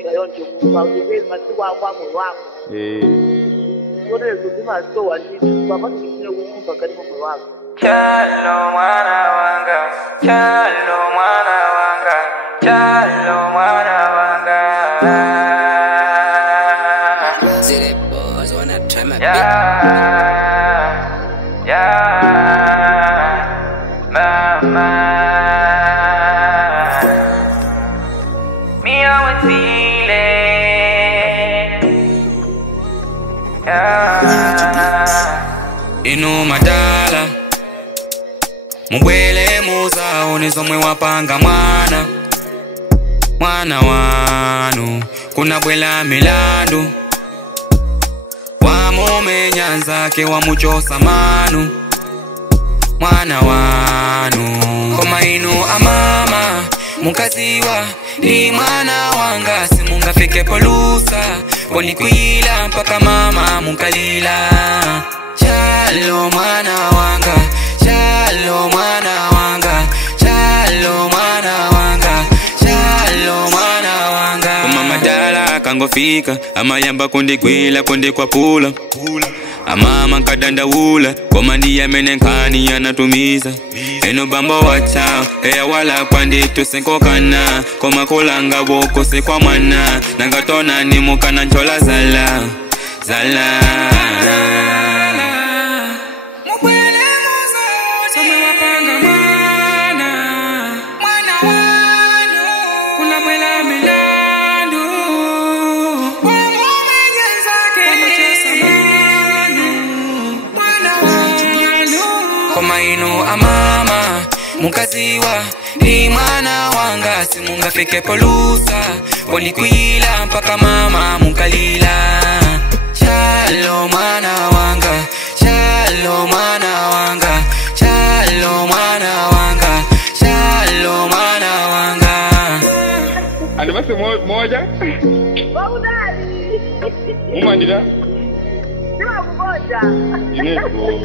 kunika yonke ngizawuziveza ngathi kwami wakho kone zodima so wanithi baba ngifune ukukhumba kanti mama wakho Chalo mwana wanga chalo mwana wanga chalo mwana wanga Zile boys wanna try my mama Mia wetile Inu madala Mubwele muza unizomwe wapanga mwana wanu kuna bwela milandu Wamume nyanzake wamuchosa manu mwana wanu Koma inu amama mukaziwa ni mwana wanga simunga fike polusa Ponikwila mpaka mama munkalila Chalo mwana wanga Chalo mwana wanga Chalo mwana wanga Chalo mwana wanga Kuma madala kangofika amayamba kundigwila kwa pula Amama nkadanda wula Koma ndiya menenkani yanatumiza Eno bamba wacha Eya wala kwandi tusenkokana Koma kulanga woko se kwa mwana Nangatona ni mukana nchola zala Mubwele muza Somwe wapanga mwana wanu Kuna bwela milandu Wamume nyanzake wamuchosa Koma inu amama mukaziwa ni mwana wanga simunga fike polusa Ponikwila mpaka mama munkalila Chalo mwana wanga Chalo mwana wanga Chalo mwana wanga Chalo mwana wanga Anibase moja Baudali Mumandida Sima kumoja Inepo